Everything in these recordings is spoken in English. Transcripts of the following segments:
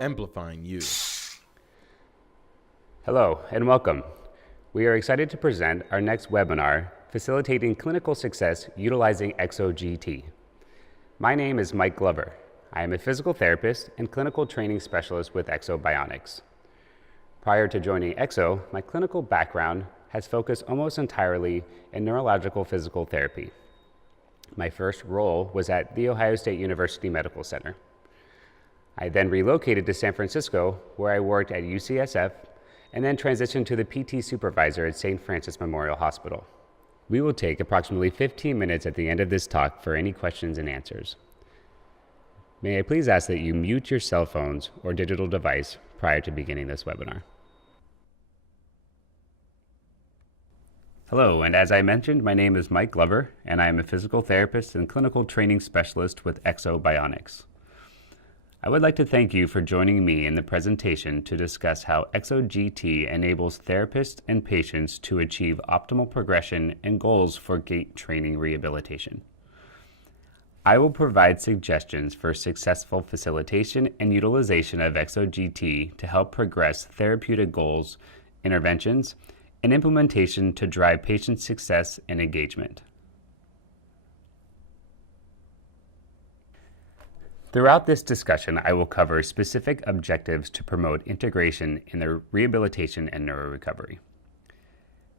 amplifying you. Hello and welcome. We are excited to present our next webinar, Facilitating Clinical Success Utilizing EksoGT. My name is Mike Glover. I am a physical therapist and clinical training specialist with EksoBionics. Prior to joining Ekso, my clinical background has focused almost entirely in neurological physical therapy. My first role was at the Ohio State University Medical Center. I then relocated to San Francisco, where I worked at UCSF, and then transitioned to the PT supervisor at St. Francis Memorial Hospital. We will take approximately 15 minutes at the end of this talk for any questions and answers. May I please ask that you mute your cell phones or digital device prior to beginning this webinar. Hello, and as I mentioned, my name is Mike Glover, and I am a physical therapist and clinical training specialist with EksoBionics. I would like to thank you for joining me in the presentation to discuss how EksoGT enables therapists and patients to achieve optimal progression and goals for gait training rehabilitation. I will provide suggestions for successful facilitation and utilization of EksoGT to help progress therapeutic goals, interventions, and implementation to drive patient success and engagement. Throughout this discussion, I will cover specific objectives to promote integration in the rehabilitation and neurorecovery.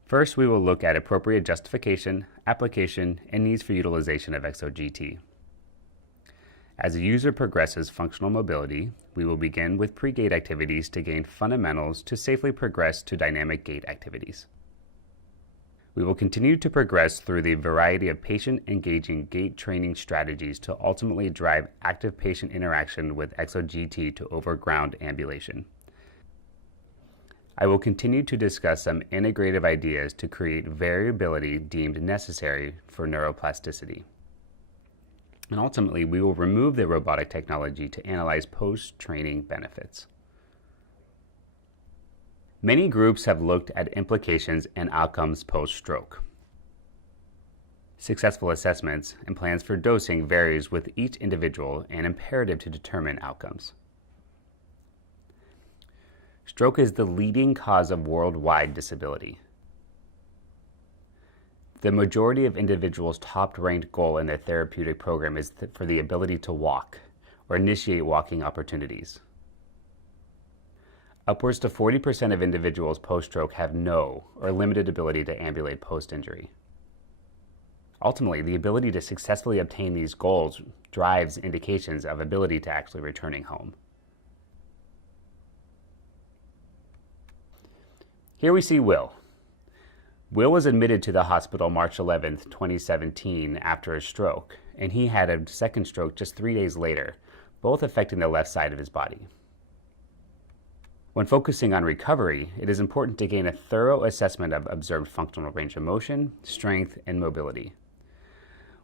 First, we will look at appropriate justification, application, and needs for utilization of EksoGT. As a user progresses functional mobility, we will begin with pre-gait activities to gain fundamentals to safely progress to dynamic gait activities. We will continue to progress through the variety of patient-engaging gait training strategies to ultimately drive active patient interaction with EksoGT to overground ambulation. I will continue to discuss some integrative ideas to create variability deemed necessary for neuroplasticity. And ultimately, we will remove the robotic technology to analyze post-training benefits. Many groups have looked at implications and outcomes post-stroke. Successful assessments and plans for dosing varies with each individual and imperative to determine outcomes. Stroke is the leading cause of worldwide disability. The majority of individuals' top-ranked goal in their therapeutic program is for the ability to walk or initiate walking opportunities. Upwards to 40% of individuals post-stroke have no or limited ability to ambulate post-injury. Ultimately, the ability to successfully obtain these goals drives indications of ability to actually returning home. Here we see Will. Will was admitted to the hospital March 11, 2017 after a stroke, and he had a second stroke just 3 days later, both affecting the left side of his body. When focusing on recovery, it is important to gain a thorough assessment of observed functional range of motion, strength, and mobility.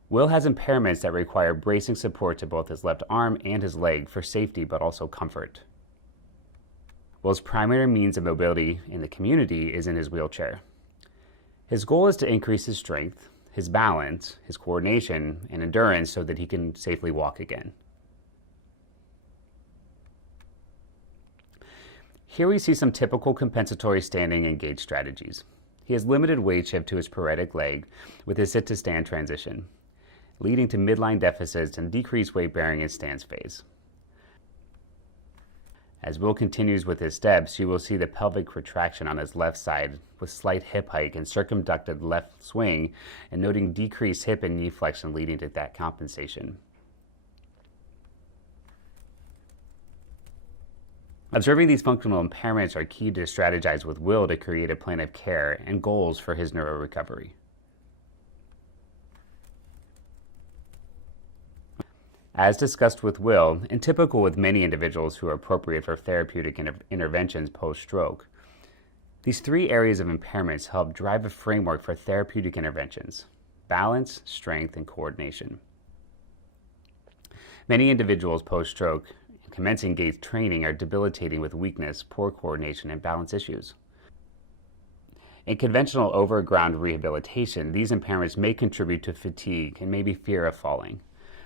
Will has impairments that require bracing support to both his left arm and his leg for safety but also comfort. Will's primary means of mobility in the community is in his wheelchair. His goal is to increase his strength, his balance, his coordination, and endurance so that he can safely walk again. Here we see some typical compensatory standing and gait strategies. He has limited weight shift to his paretic leg with his sit-to-stand transition, leading to midline deficits and decreased weight bearing in stance phase. As Will continues with his steps, you will see the pelvic retraction on his left side with slight hip hike and circumducted left swing, and noting decreased hip and knee flexion leading to that compensation. Observing these functional impairments are key to strategize with Will to create a plan of care and goals for his neurorecovery. As discussed with Will, and typical with many individuals who are appropriate for therapeutic interventions post-stroke, these three areas of impairments help drive a framework for therapeutic interventions: balance, strength, and coordination. Many individuals post-stroke commencing gait training are debilitating with weakness, poor coordination, and balance issues. In conventional overground rehabilitation, these impairments may contribute to fatigue and maybe fear of falling,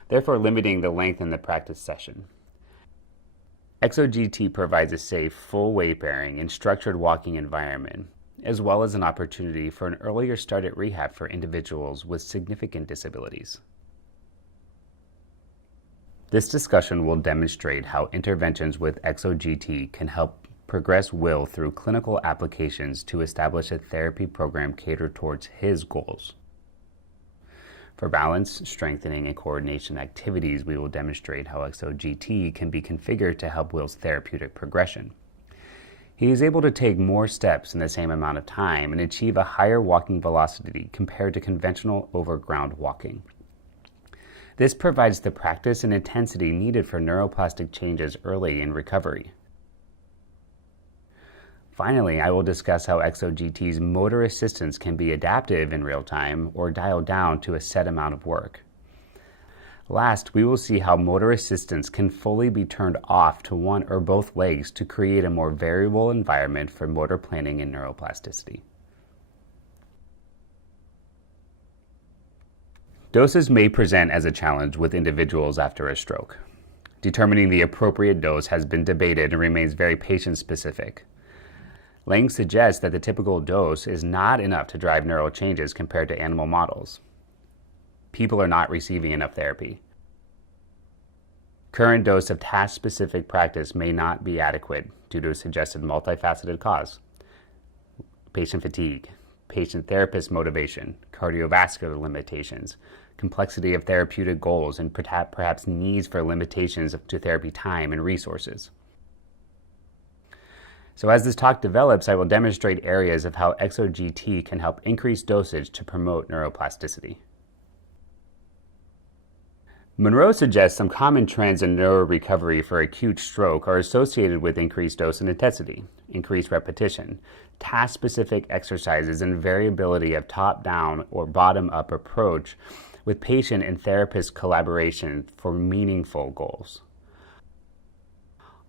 therefore limiting the length in the practice session. EksoGT provides a safe, full weight bearing and structured walking environment, as well as an opportunity for an earlier start at rehab for individuals with significant disabilities. This discussion will demonstrate how interventions with EksoGT can help progress Will through clinical applications to establish a therapy program catered towards his goals. For balance, strengthening, and coordination activities, we will demonstrate how EksoGT can be configured to help Will's therapeutic progression. He is able to take more steps in the same amount of time and achieve a higher walking velocity compared to conventional overground walking. This provides the practice and intensity needed for neuroplastic changes early in recovery. Finally, I will discuss how EksoGT's motor assistance can be adaptive in real time or dialed down to a set amount of work. Last, we will see how motor assistance can fully be turned off to one or both legs to create a more variable environment for motor planning and neuroplasticity. Doses may present as a challenge with individuals after a stroke. Determining the appropriate dose has been debated and remains very patient-specific. Lang suggests that the typical dose is not enough to drive neural changes compared to animal models. People are not receiving enough therapy. Current dose of task-specific practice may not be adequate due to a suggested multifaceted cause: patient fatigue, patient-therapist motivation, cardiovascular limitations, complexity of therapeutic goals, and perhaps needs for limitations to therapy time and resources. So as this talk develops, I will demonstrate areas of how EksoGT can help increase dosage to promote neuroplasticity. Monroe suggests some common trends in neurorecovery for acute stroke are associated with increased dose and intensity, increased repetition, task-specific exercises, and variability of top-down or bottom-up approach with patient and therapist collaboration for meaningful goals.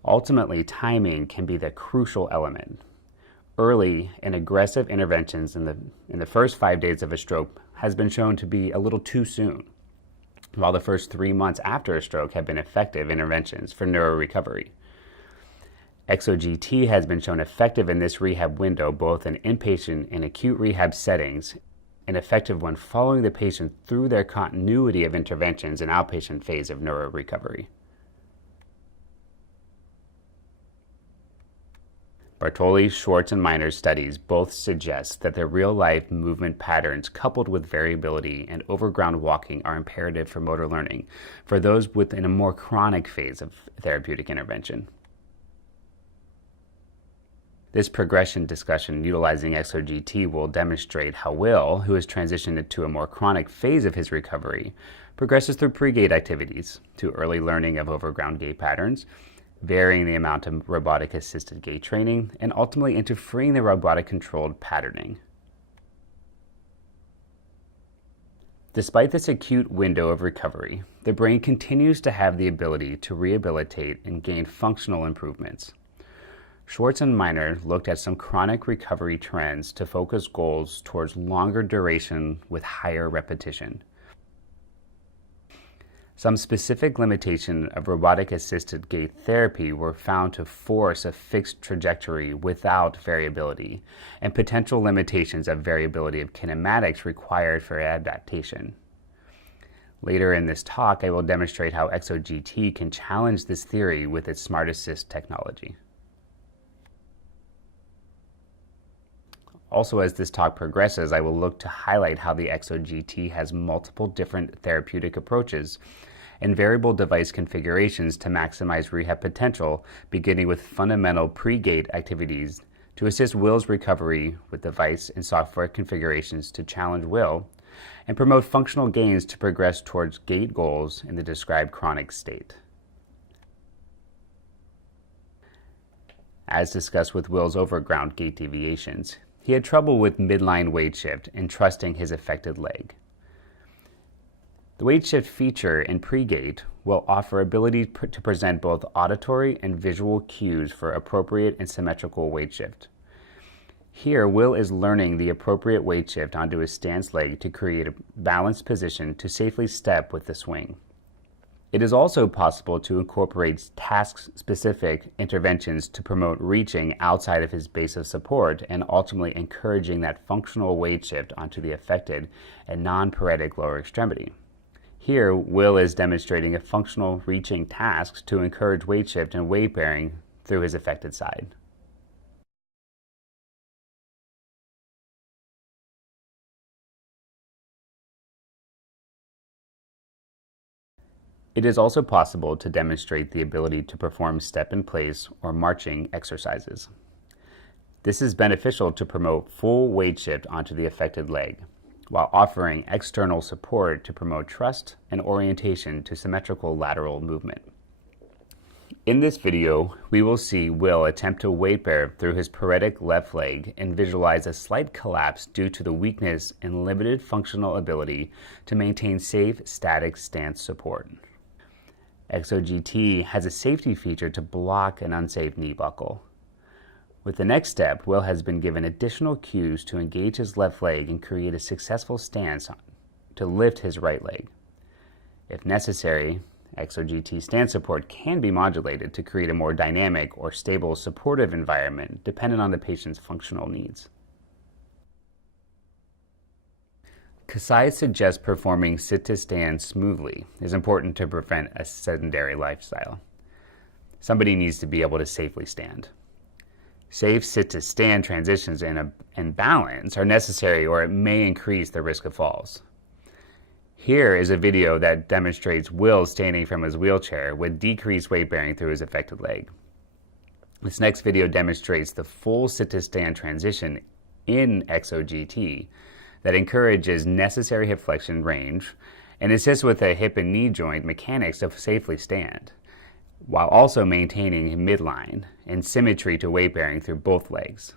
Ultimately, timing can be the crucial element. Early and aggressive interventions in the first 5 days of a stroke has been shown to be a little too soon, while the first 3 months after a stroke have been effective interventions for neurorecovery. EksoGT has been shown effective in this rehab window both in inpatient and acute rehab settings, and effective when following the patient through their continuity of interventions in outpatient phase of neurorecovery. Bartoli, Schwartz, and Miner's studies both suggest that the real-life movement patterns coupled with variability and overground walking are imperative for motor learning for those within a more chronic phase of therapeutic intervention. This progression discussion utilizing EksoGT will demonstrate how Will, who has transitioned into a more chronic phase of his recovery, progresses through pre-gait activities to early learning of overground gait patterns, varying the amount of robotic-assisted gait training, and ultimately into freeing the robotic-controlled patterning. Despite this acute window of recovery, the brain continues to have the ability to rehabilitate and gain functional improvements. Schwartz and Miner looked at some chronic recovery trends to focus goals towards longer duration with higher repetition. Some specific limitations of robotic-assisted gait therapy were found to force a fixed trajectory without variability, and potential limitations of variability of kinematics required for adaptation. Later in this talk, I will demonstrate how EksoGT can challenge this theory with its Smart Assist technology. Also, as this talk progresses, I will look to highlight how the EksoGT has multiple different therapeutic approaches and variable device configurations to maximize rehab potential, beginning with fundamental pre-gait activities to assist Will's recovery with device and software configurations to challenge Will, and promote functional gains to progress towards gait goals in the described chronic state. As discussed with Will's overground gait deviations, he had trouble with midline weight shift and trusting his affected leg. The weight shift feature in pre-gait will offer ability to present both auditory and visual cues for appropriate and symmetrical weight shift. Here, Will is learning the appropriate weight shift onto his stance leg to create a balanced position to safely step with the swing. It is also possible to incorporate task-specific interventions to promote reaching outside of his base of support and ultimately encouraging that functional weight shift onto the affected and non-paretic lower extremity. Here, Will is demonstrating a functional reaching task to encourage weight shift and weight bearing through his affected side. It is also possible to demonstrate the ability to perform step-in-place or marching exercises. This is beneficial to promote full weight shift onto the affected leg, while offering external support to promote trust and orientation to symmetrical lateral movement. In this video, we will see Will attempt to weight bear through his paretic left leg and visualize a slight collapse due to the weakness and limited functional ability to maintain safe static stance support. EksoGT has a safety feature to block an unsafe knee buckle. With the next step, Will has been given additional cues to engage his left leg and create a successful stance to lift his right leg. If necessary, EksoGT stance support can be modulated to create a more dynamic or stable supportive environment dependent on the patient's functional needs. Kasai suggests performing sit-to-stand smoothly is important to prevent a sedentary lifestyle. Somebody needs to be able to safely stand. Safe sit-to-stand transitions and balance are necessary, or it may increase the risk of falls. Here is a video that demonstrates Will standing from his wheelchair with decreased weight bearing through his affected leg. This next video demonstrates the full sit-to-stand transition in EksoGT that encourages necessary hip flexion range and assists with the hip and knee joint mechanics to safely stand, while also maintaining midline and symmetry to weight bearing through both legs.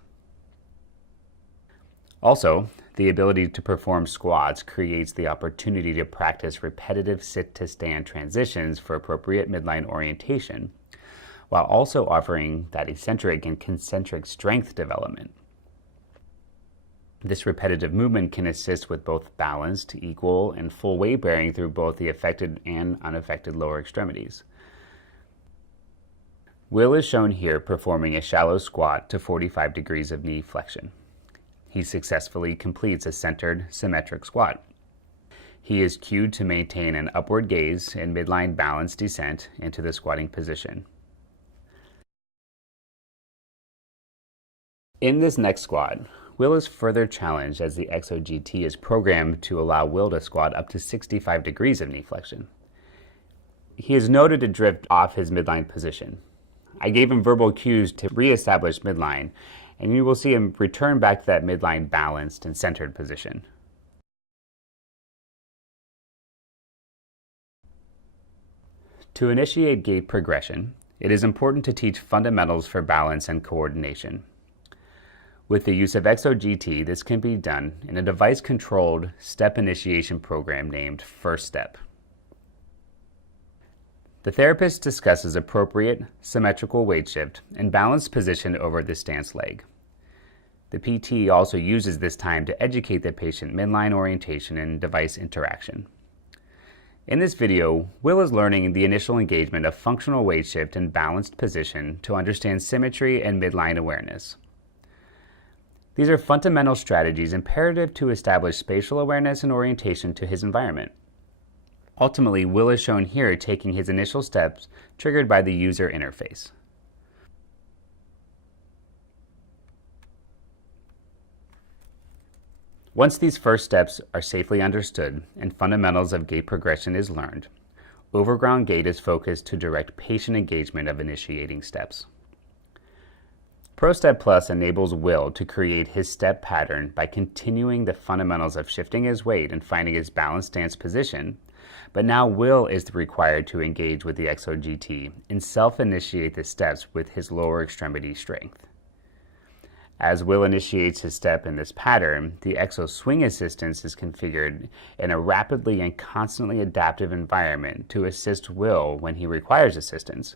Also, the ability to perform squats creates the opportunity to practice repetitive sit-to-stand transitions for appropriate midline orientation, while also offering that eccentric and concentric strength development. This repetitive movement can assist with both balanced, equal, and full weight bearing through both the affected and unaffected lower extremities. Will is shown here performing a shallow squat to 45 degrees of knee flexion. He successfully completes a centered, symmetric squat. He is cued to maintain an upward gaze and midline balanced descent into the squatting position. In this next squat, Will is further challenged as the EksoGT is programmed to allow Will to squat up to 65 degrees of knee flexion. He is noted to drift off his midline position. I gave him verbal cues to reestablish midline, and you will see him return back to that midline balanced and centered position. To initiate gait progression, it is important to teach fundamentals for balance and coordination. With the use of EksoGT, this can be done in a device-controlled step initiation program named First Step. The therapist discusses appropriate symmetrical weight shift and balanced position over the stance leg. The PT also uses this time to educate the patient midline orientation and device interaction. In this video, Will is learning the initial engagement of functional weight shift and balanced position to understand symmetry and midline awareness. These are fundamental strategies imperative to establish spatial awareness and orientation to his environment. Ultimately, Will is shown here taking his initial steps triggered by the user interface. Once these first steps are safely understood and fundamentals of gait progression is learned, overground gait is focused to direct patient engagement of initiating steps. ProStep Plus enables Will to create his step pattern by continuing the fundamentals of shifting his weight and finding his balanced stance position, but now Will is required to engage with the EksoGT and self-initiate the steps with his lower extremity strength. As Will initiates his step in this pattern, the Ekso Swing Assistance is configured in a rapidly and constantly adaptive environment to assist Will when he requires assistance.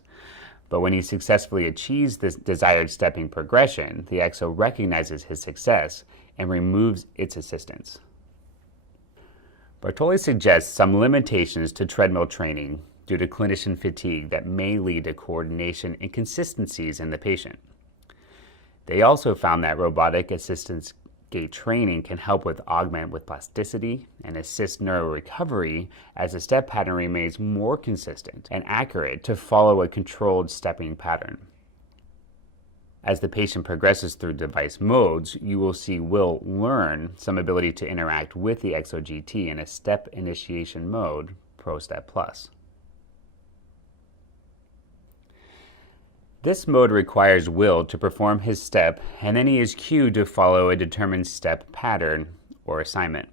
But when he successfully achieves this desired stepping progression, the Ekso recognizes his success and removes its assistance. Bartoli suggests some limitations to treadmill training due to clinician fatigue that may lead to coordination inconsistencies in the patient. They also found that robotic assistance gait training can help augment with plasticity and assist neurorecovery as the step pattern remains more consistent and accurate to follow a controlled stepping pattern. As the patient progresses through device modes, you will see Will learn some ability to interact with the EksoGT in a step initiation mode, Pro Step Plus. This mode requires Will to perform his step, and then he is cued to follow a determined step pattern or assignment.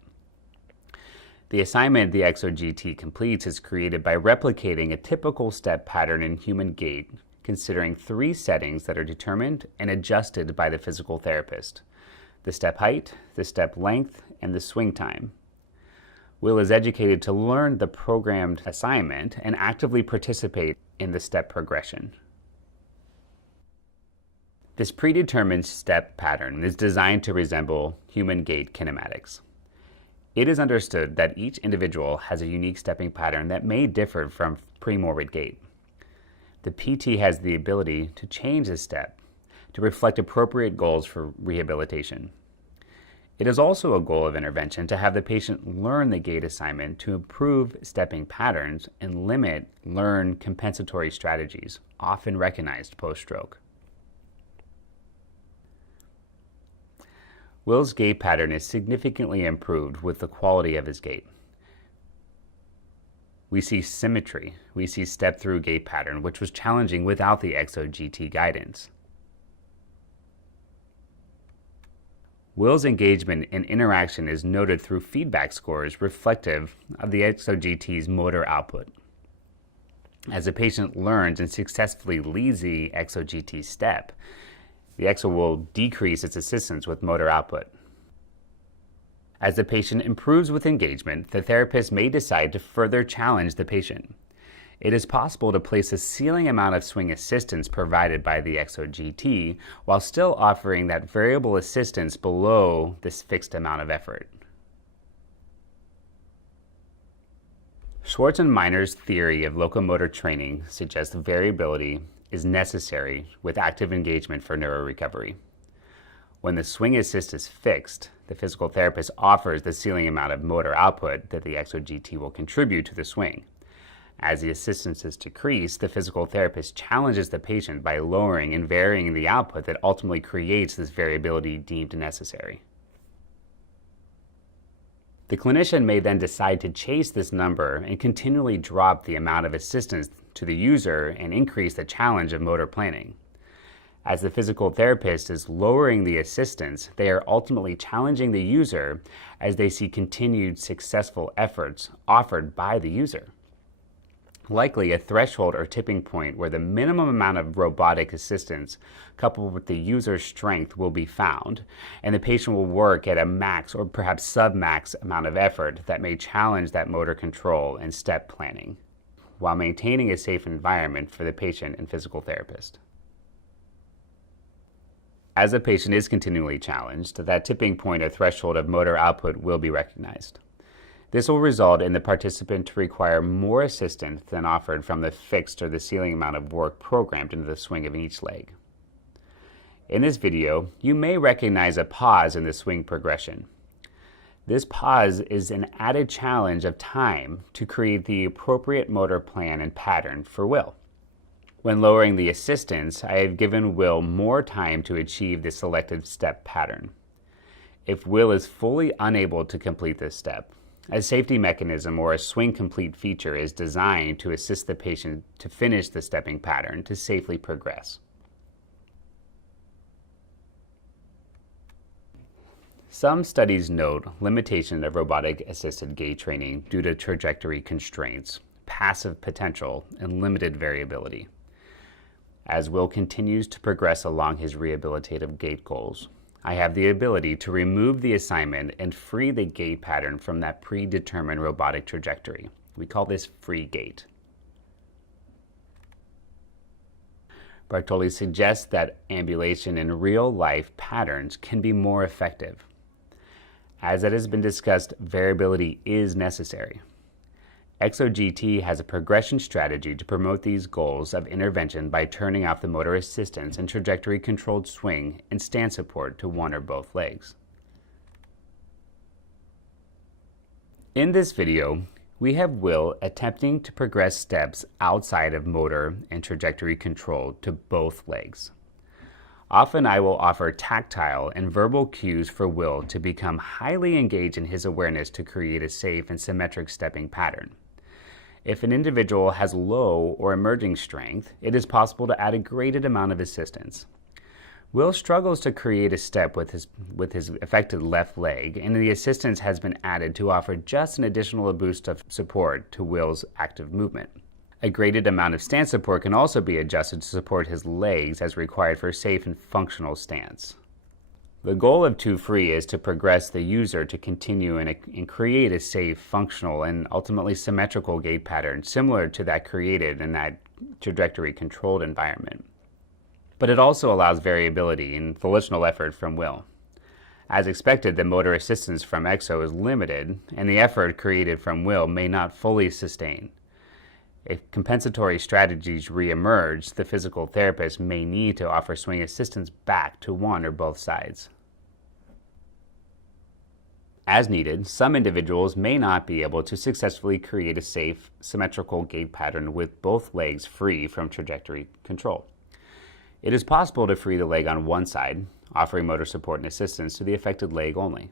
The assignment the EksoGT completes is created by replicating a typical step pattern in human gait, considering 3 settings that are determined and adjusted by the physical therapist: the step height, the step length, and the swing time. Will is educated to learn the programmed assignment and actively participate in the step progression. This predetermined step pattern is designed to resemble human gait kinematics. It is understood that each individual has a unique stepping pattern that may differ from premorbid gait. The PT has the ability to change the step to reflect appropriate goals for rehabilitation. It is also a goal of intervention to have the patient learn the gait assignment to improve stepping patterns and limit learn compensatory strategies, often recognized post-stroke. Will's gait pattern is significantly improved with the quality of his gait. We see symmetry. We see step-through gait pattern, which was challenging without the EksoGT guidance. Will's engagement and interaction is noted through feedback scores reflective of the EksoGT's motor output. As the patient learns and successfully leads the EksoGT step, the Ekso will decrease its assistance with motor output. As the patient improves with engagement, the therapist may decide to further challenge the patient. It is possible to place a ceiling amount of swing assistance provided by the EksoGT while still offering that variable assistance below this fixed amount of effort. Schwartz and Miner's theory of locomotor training suggests variability is necessary with active engagement for neurorecovery. When the swing assist is fixed, the physical therapist offers the ceiling amount of motor output that the EksoGT will contribute to the swing. As the assistance is decreased, the physical therapist challenges the patient by lowering and varying the output that ultimately creates this variability deemed necessary. The clinician may then decide to chase this number and continually drop the amount of assistance to the user and increase the challenge of motor planning. As the physical therapist is lowering the assistance, they are ultimately challenging the user as they see continued successful efforts offered by the user. Likely a threshold or tipping point where the minimum amount of robotic assistance coupled with the user's strength will be found, and the patient will work at a max or perhaps sub-max amount of effort that may challenge that motor control and step planning, while maintaining a safe environment for the patient and physical therapist. As the patient is continually challenged, that tipping point or threshold of motor output will be recognized. This will result in the participant to require more assistance than offered from the fixed or the ceiling amount of work programmed into the swing of each leg. In this video, you may recognize a pause in the swing progression. This pause is an added challenge of time to create the appropriate motor plan and pattern for Will. When lowering the assistance, I have given Will more time to achieve the selected step pattern. If Will is fully unable to complete this step, a safety mechanism or a swing complete feature is designed to assist the patient to finish the stepping pattern to safely progress. Some studies note limitation of robotic-assisted gait training due to trajectory constraints, passive potential, and limited variability. As Will continues to progress along his rehabilitative gait goals, I have the ability to remove the assignment and free the gait pattern from that predetermined robotic trajectory. We call this free gait. Bartoli suggests that ambulation in real-life patterns can be more effective. As it has been discussed, variability is necessary. EksoGT has a progression strategy to promote these goals of intervention by turning off the motor assistance and trajectory-controlled swing and stand support to one or both legs. In this video, we have Will attempting to progress steps outside of motor and trajectory control to both legs. Often I will offer tactile and verbal cues for Will to become highly engaged in his awareness to create a safe and symmetric stepping pattern. If an individual has low or emerging strength, it is possible to add a graded amount of assistance. Will struggles to create a step with his affected left leg, and the assistance has been added to offer just an additional boost of support to Will's active movement. A graded amount of stance support can also be adjusted to support his legs as required for a safe and functional stance. The goal of 2 Free is to progress the user to continue and create a safe, functional, and ultimately symmetrical gait pattern similar to that created in that trajectory-controlled environment. But it also allows variability in volitional effort from Will. As expected, the motor assistance from Ekso is limited, and the effort created from Will may not fully sustain. If compensatory strategies re-emerge, the physical therapist may need to offer swing assistance back to one or both sides. As needed, some individuals may not be able to successfully create a safe, symmetrical gait pattern with both legs free from trajectory control. It is possible to free the leg on one side, offering motor support and assistance to the affected leg only.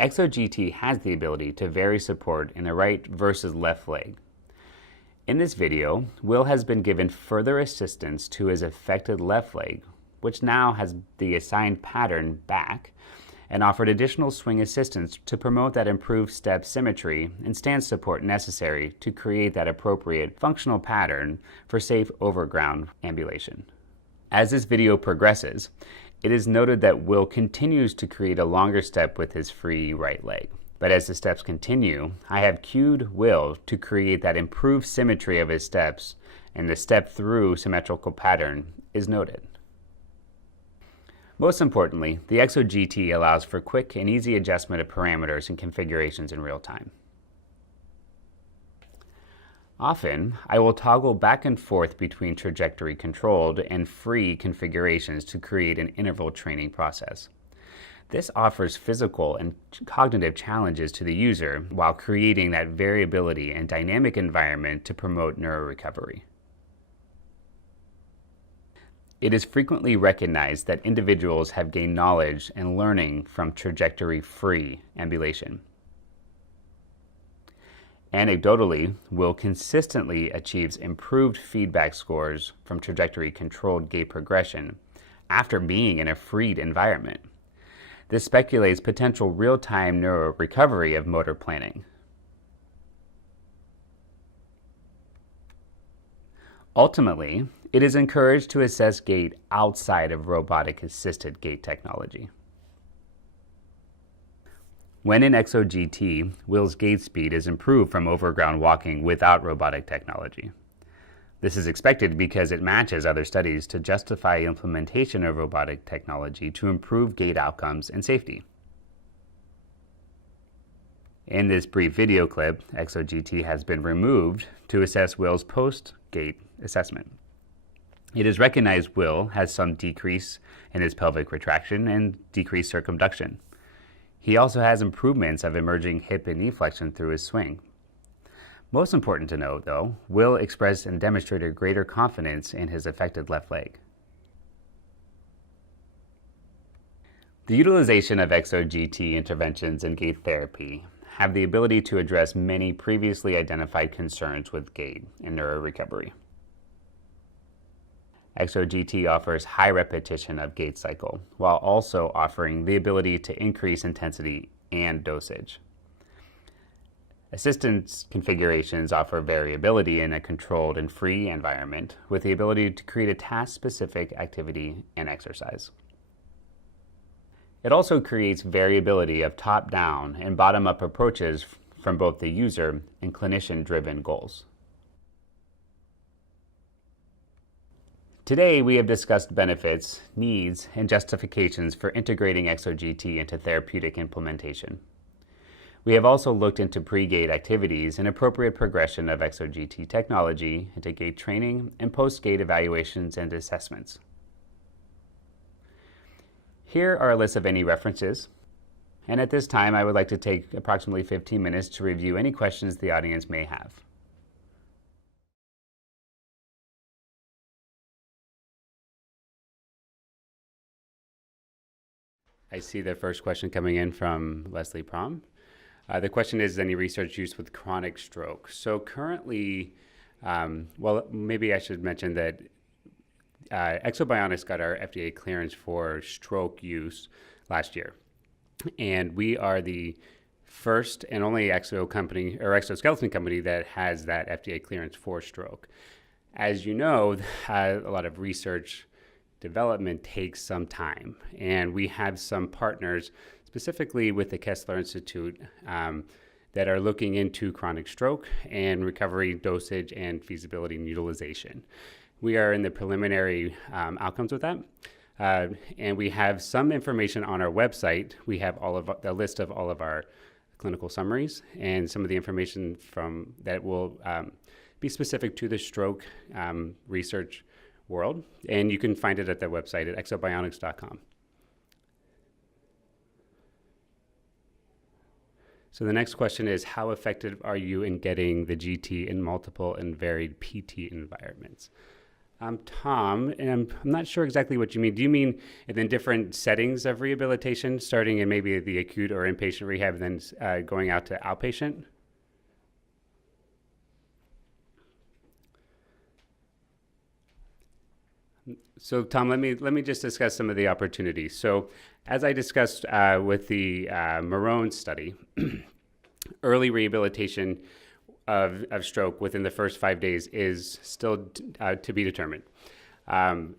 EksoGT has the ability to vary support in the right versus left leg. In this video, Will has been given further assistance to his affected left leg, which now has the assigned pattern back, and offered additional swing assistance to promote that improved step symmetry and stance support necessary to create that appropriate functional pattern for safe overground ambulation. As this video progresses, it is noted that Will continues to create a longer step with his free right leg. But as the steps continue, I have cued Will to create that improved symmetry of his steps, and the step through symmetrical pattern is noted. Most importantly, the EksoGT allows for quick and easy adjustment of parameters and configurations in real time. Often, I will toggle back and forth between trajectory-controlled and free configurations to create an interval training process. This offers physical and cognitive challenges to the user while creating that variability and dynamic environment to promote neurorecovery. It is frequently recognized that individuals have gained knowledge and learning from trajectory-free ambulation. Anecdotally, Will consistently achieves improved feedback scores from trajectory-controlled gait progression after being in a freed environment. This speculates potential real-time neurorecovery of motor planning. Ultimately, it is encouraged to assess gait outside of robotic-assisted gait technology. When in EksoGT, Will's gait speed is improved from overground walking without robotic technology. This is expected because it matches other studies to justify implementation of robotic technology to improve gait outcomes and safety. In this brief video clip, EksoGT has been removed to assess Will's post-gait assessment. It is recognized Will has some decrease in his pelvic retraction and decreased circumduction. He also has improvements of emerging hip and knee flexion through his swing. Most important to note, though, Will expressed and demonstrated greater confidence in his affected left leg. The utilization of EksoGT interventions in gait therapy have the ability to address many previously identified concerns with gait and neurorecovery. EksoGT offers high repetition of gait cycle, while also offering the ability to increase intensity and dosage. Assistance configurations offer variability in a controlled and free environment with the ability to create a task-specific activity and exercise. It also creates variability of top-down and bottom-up approaches from both the user and clinician-driven goals. Today, we have discussed benefits, needs, and justifications for integrating EksoGT into therapeutic implementation. We have also looked into pre-gait activities and appropriate progression of EksoGT technology into gait training and post-gait evaluations and assessments. Here are a list of any references. And at this time, I would like to take approximately 15 minutes to review any questions the audience may have. I see the first question coming in from Leslie Prom. The question is, any research use with chronic stroke? So currently, well, maybe I should mention that EksoBionics got our FDA clearance for stroke use last year. And we are the first and only exoskeleton company that has that FDA clearance for stroke. As you know, a lot of research development takes some time, and we have some partners, specifically with the Kessler Institute, that are looking into chronic stroke and recovery dosage and feasibility and utilization. We are in the preliminary outcomes with that. And we have some information on our website. We have all of the list of all of our clinical summaries and some of the information from that will be specific to the stroke research world. And you can find it at the website at eksobionics.com. So the next question is, how effective are you in getting the GT in multiple and varied PT environments? Tom, and I'm not sure exactly what you mean. Do you mean in different settings of rehabilitation, starting in maybe the acute or inpatient rehab, and then going out to outpatient? So Tom, let me just discuss some of the opportunities. So as I discussed with the Marone study, early rehabilitation of stroke within the first 5 days is still to be determined.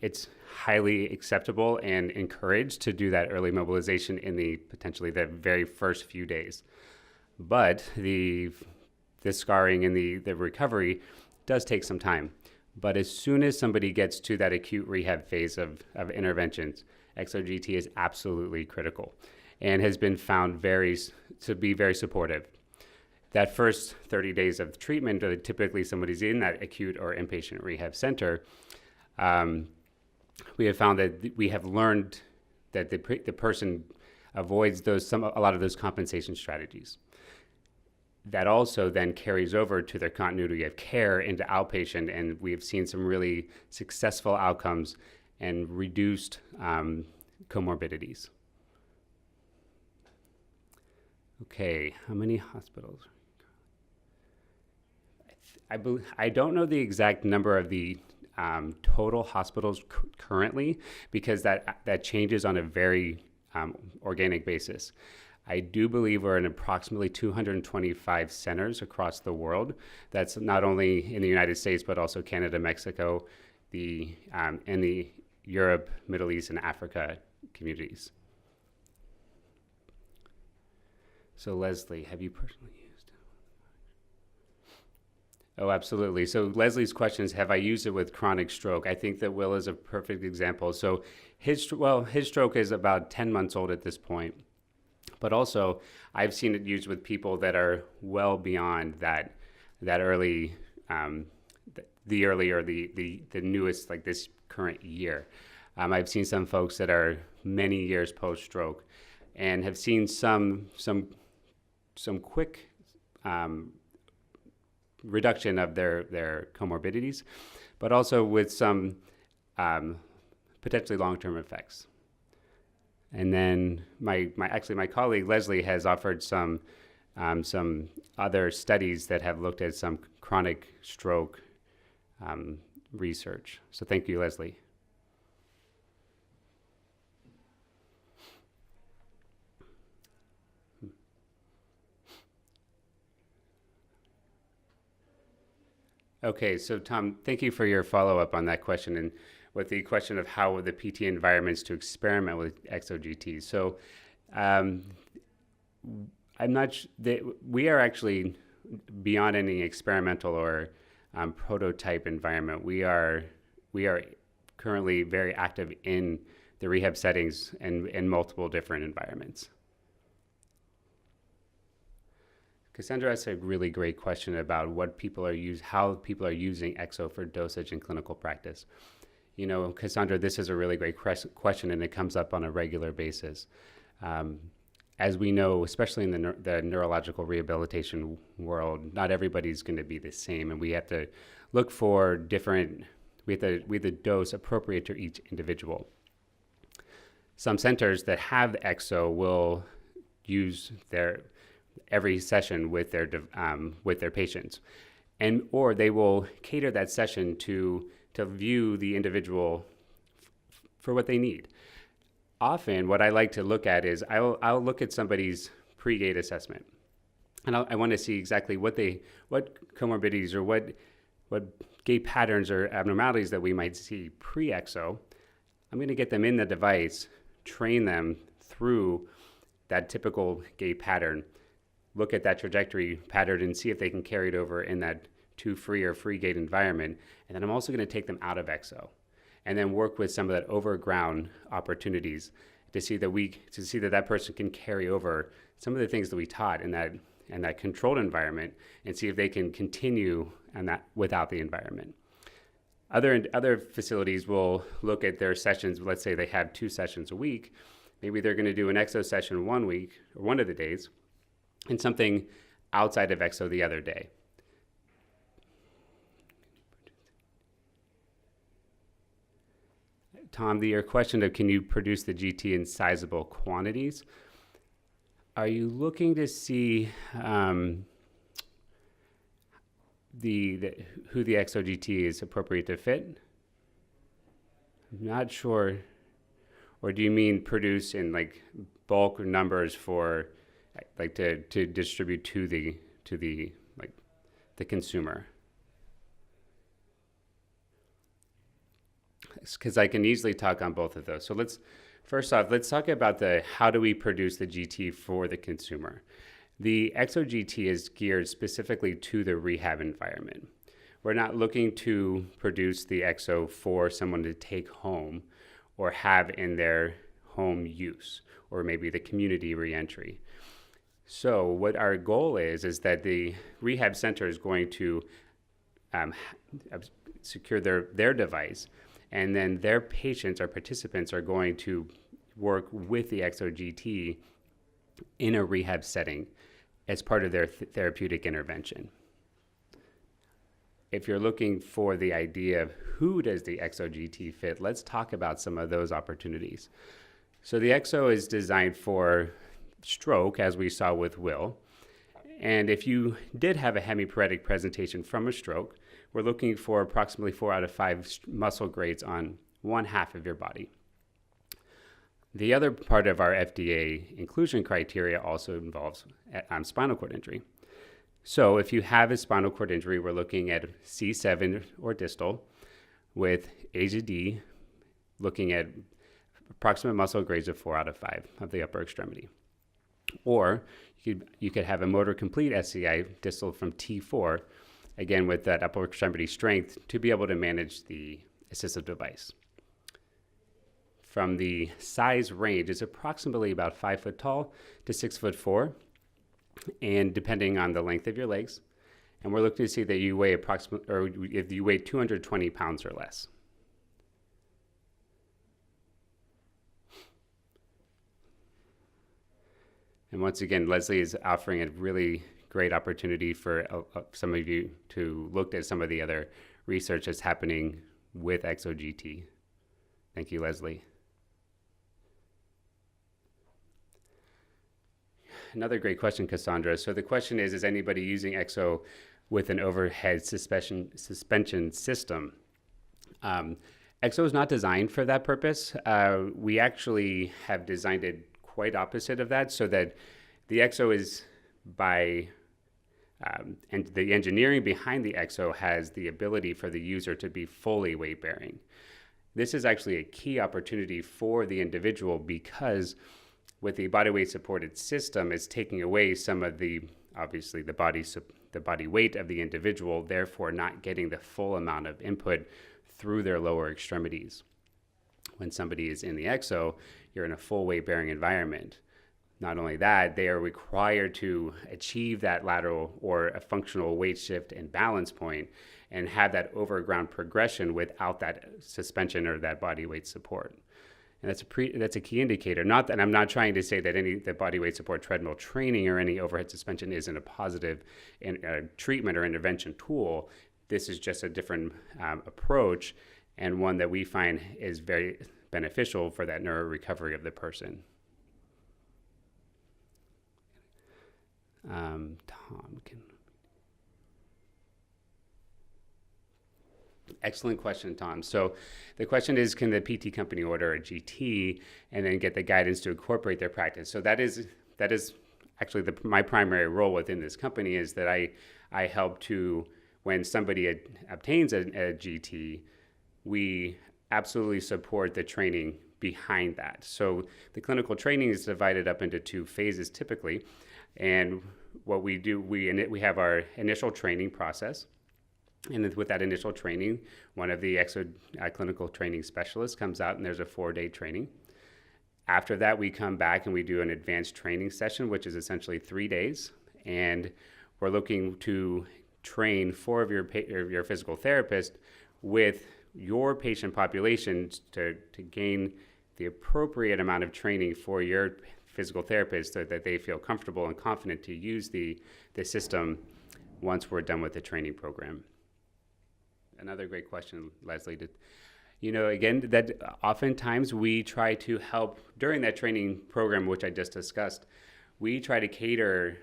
It's highly acceptable and encouraged to do that early mobilization in potentially the very first few days. But the scarring and the recovery does take some time. But as soon as somebody gets to that acute rehab phase of interventions, EksoGT is absolutely critical and has been found to be very supportive. That first 30 days of treatment, typically somebody's in that acute or inpatient rehab center, we have found that we have learned that the person avoids a lot of those compensation strategies. That also then carries over to their continuity of care into outpatient, and we have seen some really successful outcomes and reduced comorbidities. Okay, how many hospitals? I don't know the exact number of the total hospitals currently, because that changes on a very organic basis. I do believe we're in approximately 225 centers across the world. That's not only in the United States, but also Canada, Mexico, and the Europe, Middle East, and Africa communities. So Leslie, have you personally used? Oh, absolutely. So Leslie's question is, have I used it with chronic stroke? I think that Will is a perfect example. So his stroke is about 10 months old at this point. But also, I've seen it used with people that are well beyond that early, the early or the newest, like this current year. I've seen some folks that are many years post-stroke, and have seen some quick reduction of their comorbidities, but also with some potentially long-term effects. And then my colleague Leslie has offered some other studies that have looked at some chronic stroke research. So thank you, Leslie. Okay, so Tom, thank you for your follow-up on that question, and with the question of how the PT environments to experiment with EksoGT. So I'm not we are actually beyond any experimental or prototype environment. We are currently very active in the rehab settings and in multiple different environments. Cassandra asked a really great question about how people are using EKSO for dosage in clinical practice. You know, Cassandra, this is a really great question, and it comes up on a regular basis. As we know, especially in the neurological rehabilitation world, not everybody's going to be the same, and we have to look for we have to dose appropriate to each individual. Some centers that have the EKSO will use every session with their patients, or they will cater that session to view the individual for what they need. Often, what I like to look at is I'll look at somebody's pre-gait assessment, and I want to see exactly what comorbidities or what gait patterns or abnormalities that we might see pre-EKSO. I'm going to get them in the device, train them through that typical gait pattern, look at that trajectory pattern, and see if they can carry it over in that two-free or free gait environment. And then I'm also going to take them out of EKSO and then work with some of that overground opportunities to see that person can carry over some of the things that we taught in that controlled environment, and see if they can continue on that without the environment. Other facilities will look at their sessions. Let's say they have 2 sessions a week. Maybe they're going to do an EKSO session one week or one of the days, and something outside of EKSO the other day. Tom, your question of can you produce the GT in sizable quantities? Are you looking to see who the EksoGT is appropriate to fit? I'm not sure. Or do you mean produce in like bulk numbers for like to distribute to the consumer? Because I can easily talk on both of those. So let's talk about how do we produce the GT for the consumer. The EksoGT is geared specifically to the rehab environment. We're not looking to produce the EKSO for someone to take home or have in their home use, or maybe the community reentry. So what our goal is that the rehab center is going to secure their device, and then their patients or participants are going to work with the EksoGT in a rehab setting as part of their therapeutic intervention. If you're looking for the idea of who does the EksoGT fit, let's talk about some of those opportunities. So the EKSO is designed for stroke, as we saw with Will. And if you did have a hemiparetic presentation from a stroke, we're looking for approximately 4 out of 5 muscle grades on one half of your body. The other part of our FDA inclusion criteria also involves spinal cord injury. So if you have a spinal cord injury, we're looking at C7 or distal with AGD, looking at approximate muscle grades of 4 out of 5 of the upper extremity. Or you could have a motor complete SCI distal from T4, again with that upper extremity strength to be able to manage the assistive device. From the size range, it's approximately about 5 foot tall to 6 foot 4, and depending on the length of your legs. And we're looking to see that you weigh if you weigh 220 pounds or less. And once again, Leslie is offering a really great opportunity for some of you to look at some of the other research that's happening with EksoGT. Thank you, Leslie. Another great question, Cassandra. So the question is anybody using EKSO with an overhead suspension system? EKSO is not designed for that purpose. We actually have designed it quite opposite of that, so that the EKSO is and the engineering behind the EKSO has the ability for the user to be fully weight bearing. This is actually a key opportunity for the individual, because with the body weight supported system, it's taking away some of the body weight of the individual, therefore not getting the full amount of input through their lower extremities. When somebody is in the EKSO, you're in a full weight bearing environment. Not only that, they are required to achieve that lateral or a functional weight shift and balance point and have that overground progression without that suspension or that body weight support. And that's a key indicator. Not that I'm not trying to say that the body weight support treadmill training or any overhead suspension isn't a positive treatment or intervention tool. This is just a different approach, and one that we find is very beneficial for that neuro recovery of the person. Excellent question, Tom. So the question is, can the PT company order a GT and then get the guidance to incorporate their practice? So that is actually my primary role within this company, is that I help to, when somebody obtains a GT, we absolutely support the training behind that. So the clinical training is divided up into 2 phases typically. And what we do, we have our initial training process. And with that initial training, one of the clinical training specialists comes out, and there's a 4-day training. After that, we come back and we do an advanced training session, which is essentially 3 days. And we're looking to train 4 of your physical therapists with your patient population to gain the appropriate amount of training for your physical therapist, so that they feel comfortable and confident to use the system once we're done with the training program. Another great question, Leslie. Again, that oftentimes we try to help during that training program, which I just discussed. We try to cater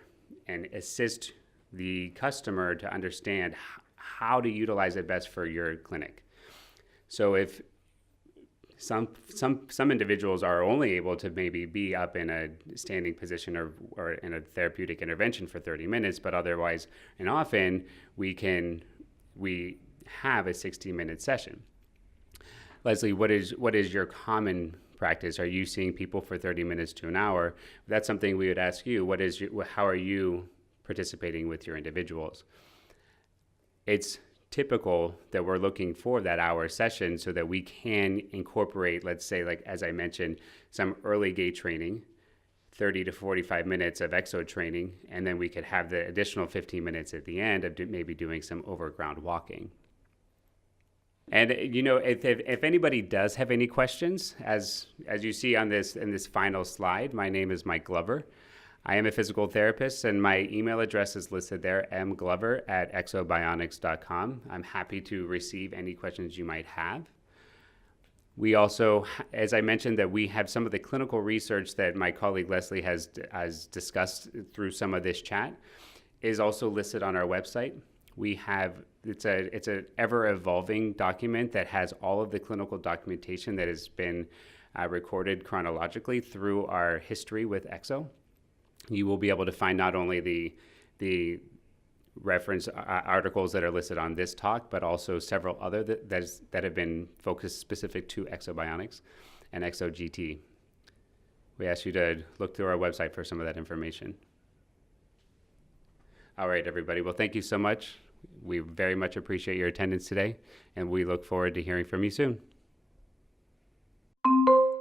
and assist the customer to understand how to utilize it best for your clinic. So if some individuals are only able to maybe be up in a standing position or in a therapeutic intervention for 30 minutes, but otherwise, and often we have a 60-minute session. Leslie, what is your common practice? Are you seeing people for 30 minutes to an hour? That's something we would ask you. How are you participating with your individuals? It's typical that we're looking for that hour session so that we can incorporate, let's say, like as I mentioned, some early gait training, 30 to 45 minutes of exo training, and then we could have the additional 15 minutes at the end of maybe doing some overground walking. And if anybody does have any questions, as you see in this final slide, my name is Mike Glover. I am a physical therapist, and my email address is listed there, mglover@eksobionics.com. I'm happy to receive any questions you might have. We also, as I mentioned, that we have some of the clinical research that my colleague Leslie has discussed through some of this chat is also listed on our website. It's an ever-evolving document that has all of the clinical documentation that has been recorded chronologically through our history with Ekso. You will be able to find not only the reference articles that are listed on this talk, but also several other that have been focused specific to EksoBionics and EksoGT. We ask you to look through our website for some of that information. All right, everybody. Well, thank you so much. We very much appreciate your attendance today, and we look forward to hearing from you soon.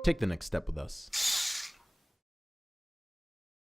Take the next step with us.